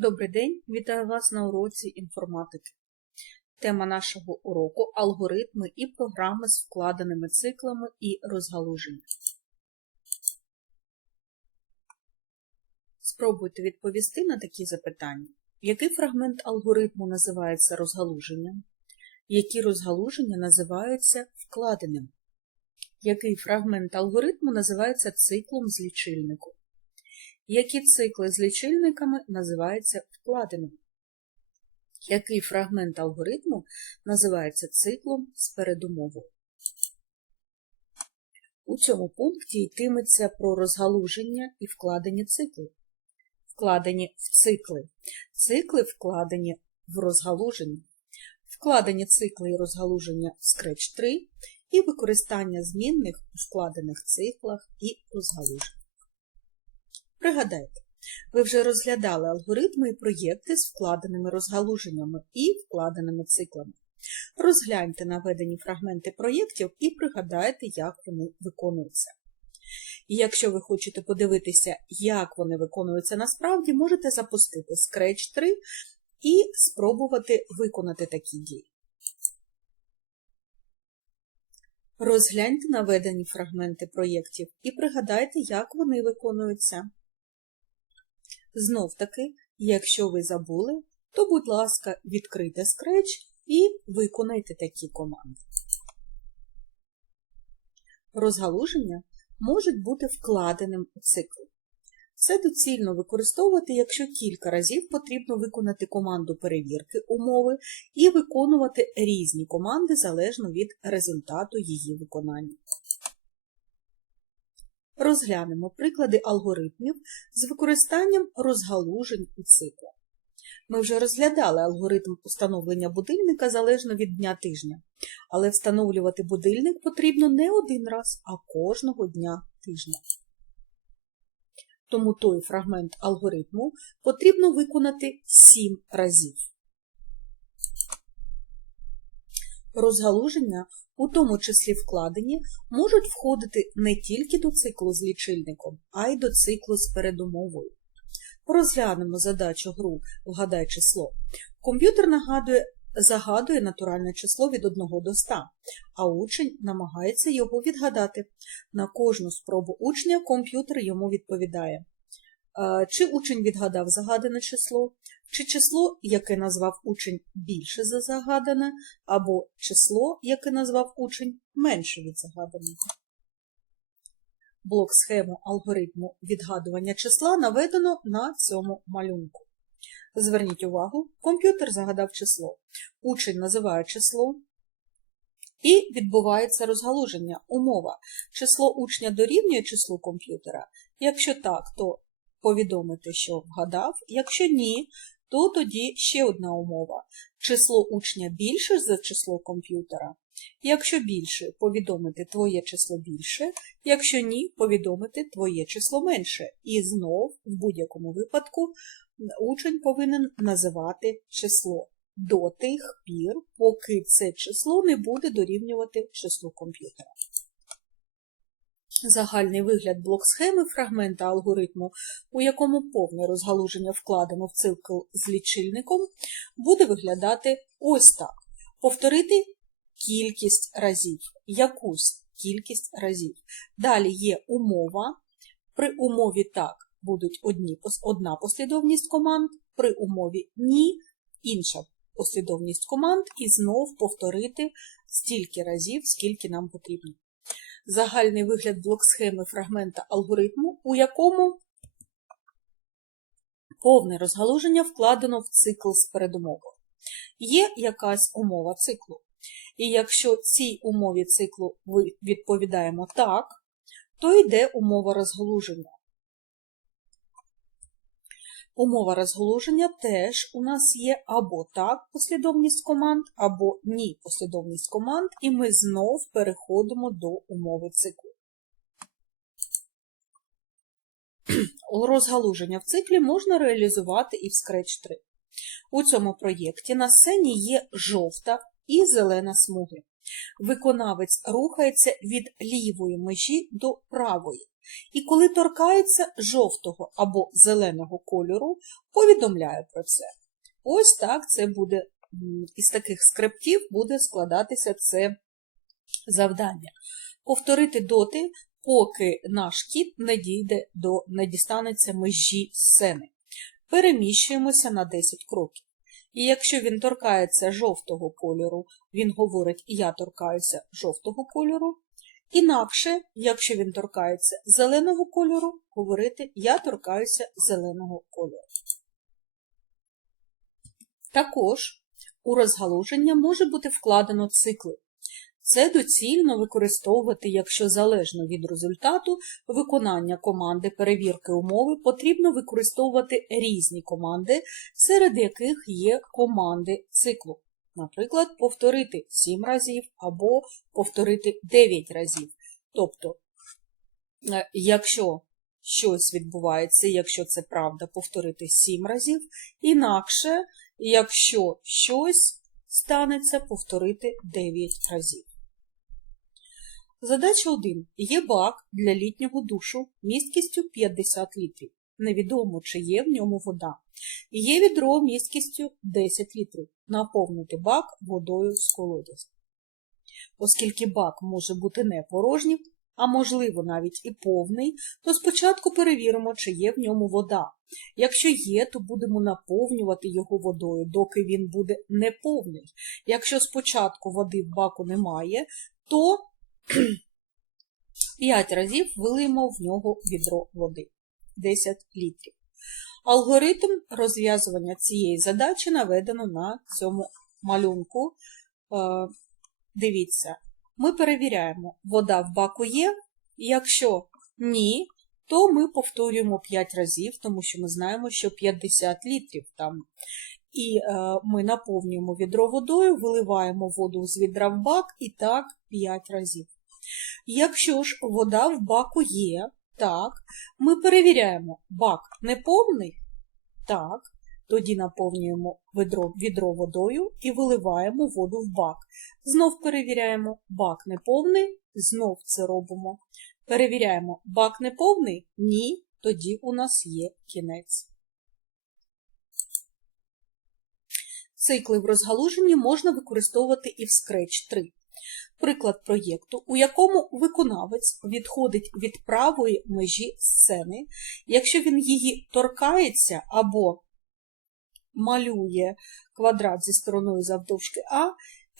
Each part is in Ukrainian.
Добрий день, вітаю вас на уроці інформатики. Тема нашого уроку алгоритми і програми з вкладеними циклами і розгалуженням. Спробуйте відповісти на такі запитання. Який фрагмент алгоритму називається розгалуженням? Які розгалуження називаються вкладеним? Який фрагмент алгоритму називається циклом з лічильнику? Які цикли з лічильниками називаються вкладеними? Який фрагмент алгоритму називається циклом з передумовою? У цьому пункті йтиметься про розгалуження і вкладені цикли. Вкладені в цикли. Цикли вкладені в розгалуження. Вкладені цикли і розгалуження в Scratch 3 і використання змінних у вкладених циклах і розгалужень. Пригадайте, ви вже розглядали алгоритми і проєкти з вкладеними розгалуженнями і вкладеними циклами. Розгляньте наведені фрагменти проєктів і пригадайте, як вони виконуються. І якщо ви хочете подивитися, як вони виконуються насправді, можете запустити Scratch 3 і спробувати виконати такі дії. Розгляньте наведені фрагменти проєктів і пригадайте, як вони виконуються. Знов таки, якщо ви забули, то, будь ласка, відкрийте Scratch і виконайте такі команди. Розгалуження можуть бути вкладеним у цикл. Це доцільно використовувати, якщо кілька разів потрібно виконати команду перевірки умови і виконувати різні команди залежно від результату її виконання. Розглянемо приклади алгоритмів з використанням розгалужень у циклах. Ми вже розглядали алгоритм установлення будильника залежно від дня тижня, але встановлювати будильник потрібно не один раз, а кожного дня тижня. Тому той фрагмент алгоритму потрібно виконати 7 разів. Розгалуження, у тому числі вкладені, можуть входити не тільки до циклу з лічильником, а й до циклу з передумовою. Розглянемо задачу гру Вгадай число. Комп'ютер нагадує, загадує натуральне число від 1 до 100, а учень намагається його відгадати. На кожну спробу учня комп'ютер йому відповідає. Чи учень відгадав загадане число, чи число, яке назвав учень більше за загадане, або число, яке назвав учень менше від загаданого. Блок схему алгоритму відгадування числа наведено на цьому малюнку. Зверніть увагу, комп'ютер загадав число. Учень називає число. І відбувається розгалуження. Умова. Число учня дорівнює числу комп'ютера. Якщо так, то повідомити, що вгадав. Якщо ні, то тоді ще одна умова. Число учня більше за число комп'ютера. Якщо більше, повідомити твоє число більше, якщо ні, повідомити твоє число менше. І знов, в будь-якому випадку, учень повинен називати число до тих пір, поки це число не буде дорівнювати числу комп'ютера. Загальний вигляд блок-схеми фрагмента алгоритму, у якому повне розгалуження вкладено в цикл з лічильником, буде виглядати ось так. Повторити кількість разів, якусь кількість разів. Далі є умова. При умові так будуть одні, одна послідовність команд, при умові ні інша послідовність команд, і знов повторити стільки разів, скільки нам потрібно загальний вигляд блок-схеми фрагмента алгоритму, у якому повне розгалуження вкладено в цикл з передумови. Є якась умова циклу. І якщо цій умові циклу відповідаємо так, то йде умова розгалуження. Умова розгалуження теж у нас є або так послідовність команд, або ні послідовність команд, і ми знов переходимо до умови циклу. Розгалуження в циклі можна реалізувати і в Scratch 3. У цьому проєкті на сцені є жовта і зелена смуги. Виконавець рухається від лівої межі до правої. І коли торкається жовтого або зеленого кольору, повідомляє про це. Ось так це буде із таких скриптів буде складатися це завдання. Повторити доти, поки наш кіт не дійде до не дістанеться межі сцени. Переміщуємося на 10 кроків. І якщо він торкається жовтого кольору, він говорить Я торкаюся жовтого кольору. Інакше, якщо він торкається зеленого кольору, говорити Я торкаюся зеленого кольору. Також у розгалуження може бути вкладено цикли. Це доцільно використовувати, якщо залежно від результату виконання команди перевірки умови потрібно використовувати різні команди, серед яких є команди циклу. Наприклад, повторити 7 разів або повторити 9 разів. Тобто, е, якщо щось відбувається, якщо це правда, повторити 7 разів, інакше, якщо щось станеться, повторити 9 разів. Задача 1. Є бак для літнього душу місткістю 50 літрів. Невідомо, чи є в ньому вода. Є відро місткістю 10 літрів. Наповнити бак водою з колодязя. Оскільки бак може бути не порожнім, а можливо навіть і повний, то спочатку перевіримо, чи є в ньому вода. Якщо є, то будемо наповнювати його водою, доки він буде неповний. Якщо спочатку води в баку немає, то 5 разів вилимо в нього відро води 10 літрів. Алгоритм розв'язування цієї задачі наведено на цьому малюнку. Е, Дивіться, ми перевіряємо, вода в баку є. Якщо ні, то ми повторюємо 5 разів, тому що ми знаємо, що 50 літрів там. І е, ми наповнюємо відро водою, виливаємо воду з відра в бак і так 5 разів. Якщо ж вода в баку є, так, ми перевіряємо, бак не повний, так, тоді наповнюємо відро, відро водою і виливаємо воду в бак. Знов перевіряємо, бак не повний, знов це робимо. Перевіряємо, бак не повний? Ні, тоді у нас є кінець. Цикли в розгалуженні можна використовувати і в Scratch 3. Приклад проєкту, у якому виконавець відходить від правої межі сцени, якщо він її торкається або малює квадрат зі стороною завдовжки А,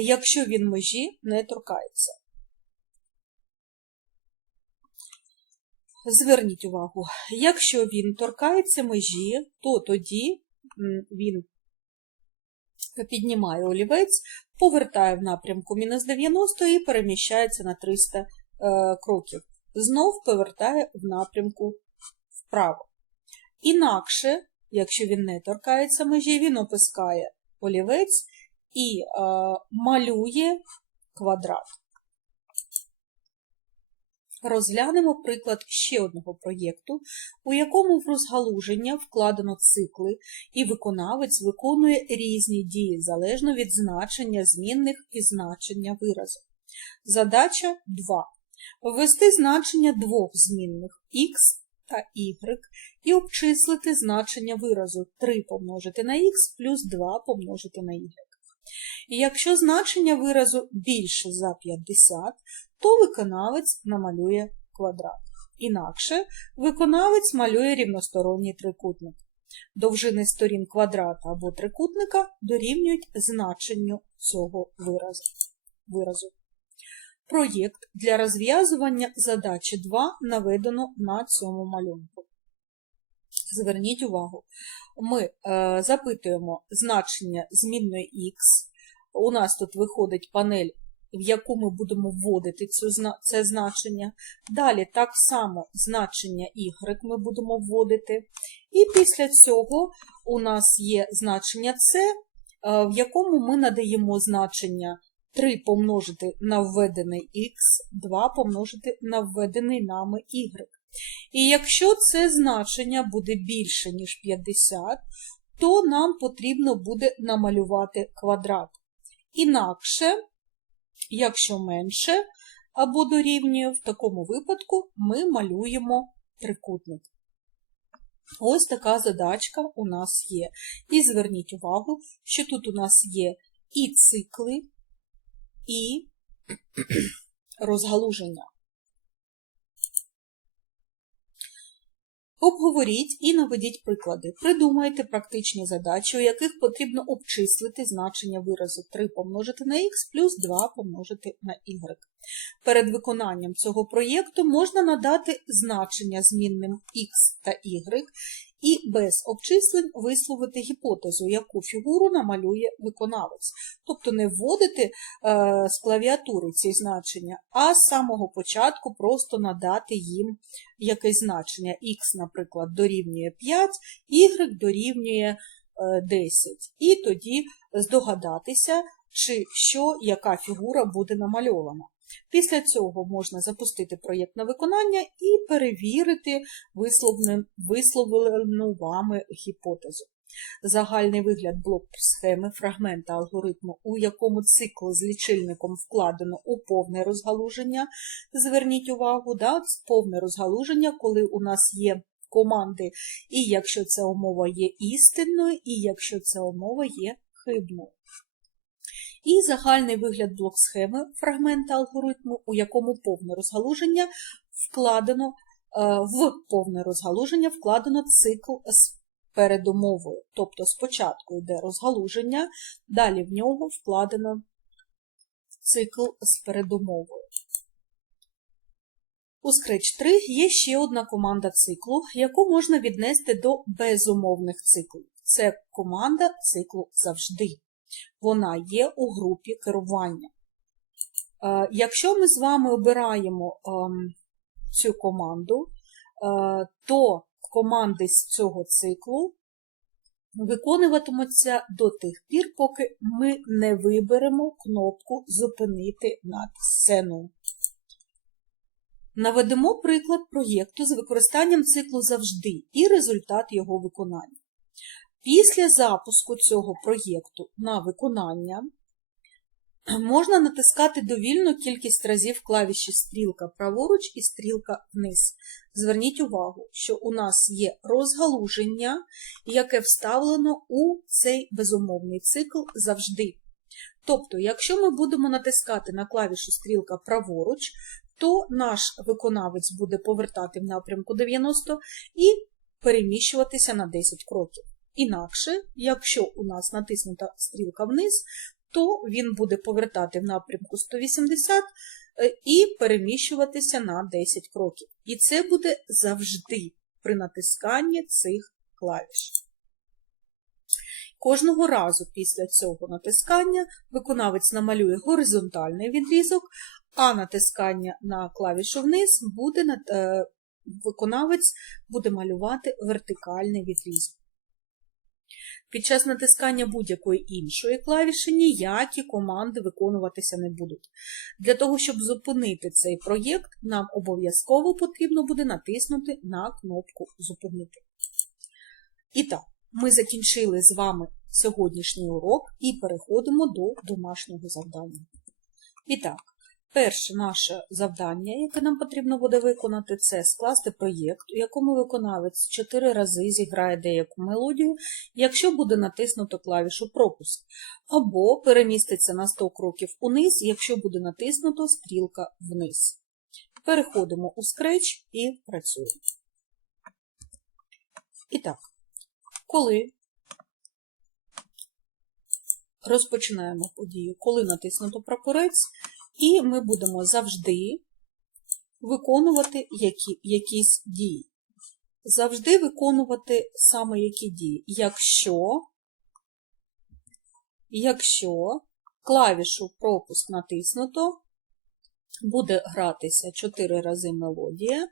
якщо він межі не торкається. Зверніть увагу, якщо він торкається межі, то тоді він піднімає олівець, повертає в напрямку мінус 90 і переміщається на 300 е, кроків. Знов повертає в напрямку вправо. Інакше, якщо він не торкається межі, він опускає олівець і е, малює квадрат. Розглянемо приклад ще одного проєкту, у якому в розгалуження вкладено цикли, і виконавець виконує різні дії залежно від значення змінних і значення виразу. Задача 2. Ввести значення двох змінних x та y і обчислити значення виразу 3 помножити на x плюс 2 помножити на y. І якщо значення виразу більше за 50, то виконавець намалює квадрат. Інакше виконавець малює рівносторонній трикутник. Довжини сторін квадрата або трикутника дорівнюють значенню цього виразу. виразу. Проєкт для розв'язування задачі 2 наведено на цьому малюнку. Зверніть увагу, ми е, запитуємо значення змінної х. У нас тут виходить панель в яку ми будемо вводити цю, це значення. Далі так само значення y ми будемо вводити. І після цього у нас є значення c, е, в якому ми надаємо значення 3 помножити на введений x, 2 помножити на введений нами y. І якщо це значення буде більше, ніж 50, то нам потрібно буде намалювати квадрат. Інакше Якщо менше або дорівнює, в такому випадку ми малюємо трикутник. Ось така задачка у нас є. І зверніть увагу, що тут у нас є і цикли, і розгалуження. Обговоріть і наведіть приклади. Придумайте практичні задачі, у яких потрібно обчислити значення виразу 3 помножити на х плюс 2 помножити на y. Перед виконанням цього проєкту можна надати значення змінним x та y і без обчислень висловити гіпотезу, яку фігуру намалює виконавець. Тобто не вводити е, з клавіатури ці значення, а з самого початку просто надати їм якесь значення. Х, наприклад, дорівнює 5, y дорівнює 10. І тоді здогадатися, чи що, яка фігура буде намальована. Після цього можна запустити проєкт на виконання і перевірити висловлену вами гіпотезу. Загальний вигляд блок схеми фрагмента алгоритму, у якому цикл з лічильником вкладено у повне розгалуження. Зверніть увагу, да, повне розгалуження, коли у нас є команди, і якщо ця умова є істинною, і якщо ця умова є хибною. І загальний вигляд блок схеми фрагмента алгоритму, у якому повне розгалуження вкладено е, в повне розгалуження вкладено цикл з передумовою. Тобто спочатку йде розгалуження, далі в нього вкладено цикл з передумовою. У Scratch 3 є ще одна команда циклу, яку можна віднести до безумовних циклів. Це команда циклу завжди вона є у групі керування. Е, якщо ми з вами обираємо ем, цю команду, е, то команди з цього циклу виконуватимуться до тих пір, поки ми не виберемо кнопку Зупинити над сцену. Наведемо приклад проєкту з використанням циклу завжди і результат його виконання. Після запуску цього проєкту на виконання можна натискати довільну кількість разів клавіші стрілка праворуч і стрілка вниз. Зверніть увагу, що у нас є розгалуження, яке вставлено у цей безумовний цикл завжди. Тобто, якщо ми будемо натискати на клавішу стрілка праворуч, то наш виконавець буде повертати в напрямку 90 і переміщуватися на 10 кроків. Інакше, якщо у нас натиснута стрілка вниз, то він буде повертати в напрямку 180 е, і переміщуватися на 10 кроків. І це буде завжди при натисканні цих клавіш. Кожного разу після цього натискання виконавець намалює горизонтальний відрізок, а натискання на клавішу вниз буде е, виконавець буде малювати вертикальний відрізок. Під час натискання будь-якої іншої клавіші ніякі команди виконуватися не будуть. Для того, щоб зупинити цей проєкт, нам обов'язково потрібно буде натиснути на кнопку Зупинити. І так, ми закінчили з вами сьогоднішній урок і переходимо до домашнього завдання. І так, Перше наше завдання, яке нам потрібно буде виконати, це скласти проєкт, у якому виконавець 4 рази зіграє деяку мелодію, якщо буде натиснуто клавішу пропуск, або переміститься на 100 кроків униз, якщо буде натиснуто стрілка вниз. Переходимо у Scratch і працюємо. І так, коли розпочинаємо подію, коли натиснуто прапорець. І ми будемо завжди виконувати які, якісь дії. Завжди виконувати саме які дії. Якщо, якщо клавішу пропуск натиснуто, буде гратися 4 рази мелодія,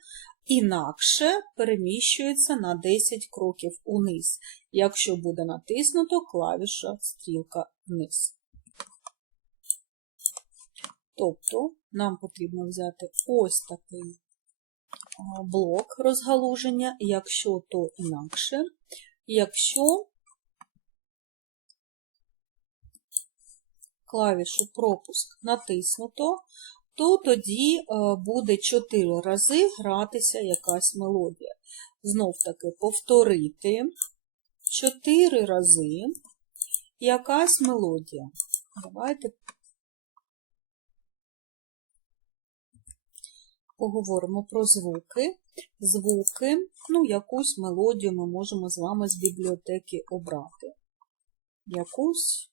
інакше переміщується на 10 кроків униз, якщо буде натиснуто клавіша стрілка вниз. Тобто нам потрібно взяти ось такий блок розгалуження, якщо то інакше, якщо клавішу пропуск натиснуто, то тоді е, буде 4 рази гратися якась мелодія. Знов таки повторити 4 рази якась мелодія. Давайте поговоримо про звуки. Звуки, ну, якусь мелодію ми можемо з вами з бібліотеки обрати. Якусь,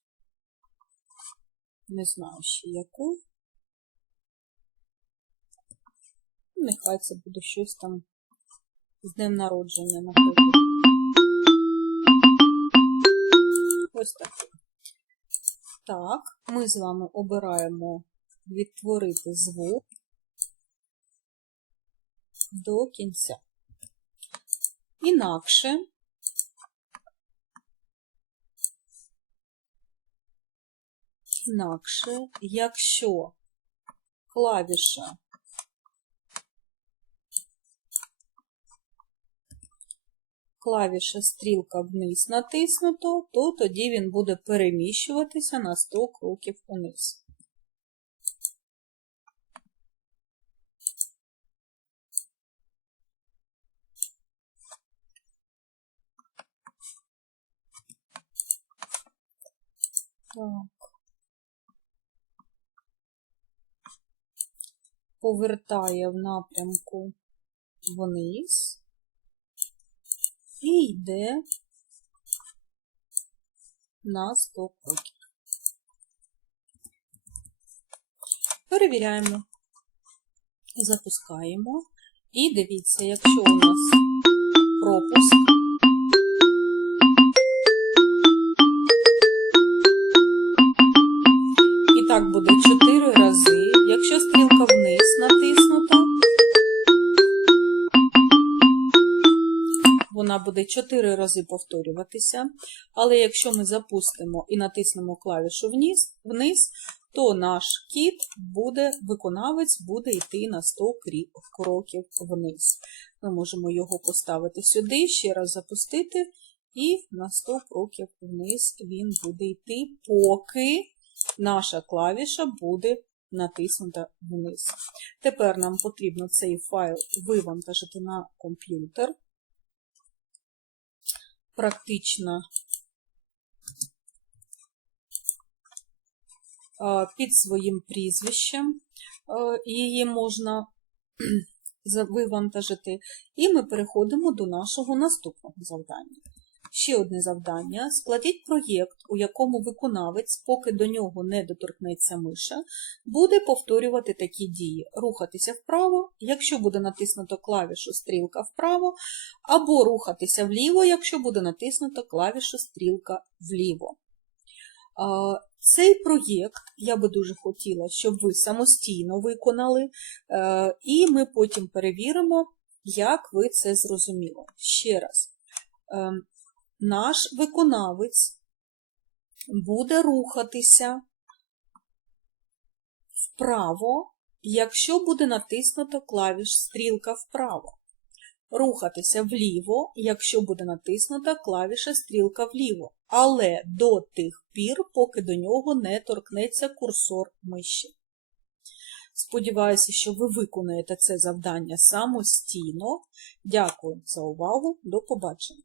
не знаю ще яку. Нехай це буде щось там з днем народження, наприклад. Ось так. Так, ми з вами обираємо відтворити звук до кінця. Інакше інакше, якщо клавіша клавіша стрілка вниз натиснуто, то тоді він буде переміщуватися на 100 кроків униз. Так. Повертає в напрямку вниз і йде на 100 кроків. Перевіряємо, запускаємо. І дивіться, якщо у нас пропуск, так буде 4 рази. Якщо стрілка вниз натиснута, вона буде 4 рази повторюватися. Але якщо ми запустимо і натиснемо клавішу вниз, то наш кіт буде, виконавець буде йти на 100 кроків вниз. Ми можемо його поставити сюди, ще раз запустити, і на 100 кроків вниз він буде йти, поки наша клавіша буде натиснута вниз. Тепер нам потрібно цей файл вивантажити на комп'ютер. Практично під своїм прізвищем її можна вивантажити. І ми переходимо до нашого наступного завдання. Ще одне завдання. Складіть проєкт, у якому виконавець, поки до нього не доторкнеться миша, буде повторювати такі дії: рухатися вправо, якщо буде натиснуто клавішу стрілка вправо, або рухатися вліво, якщо буде натиснуто клавішу стрілка вліво. Цей проєкт я би дуже хотіла, щоб ви самостійно виконали, е, і ми потім перевіримо, як ви це зрозуміли. Ще раз, е, наш виконавець буде рухатися вправо, якщо буде натиснуто клавіш стрілка вправо. Рухатися вліво, якщо буде натиснута клавіша стрілка вліво, але до тих пір, поки до нього не торкнеться курсор миші. Сподіваюся, що ви виконаєте це завдання самостійно. Дякую за увагу. До побачення!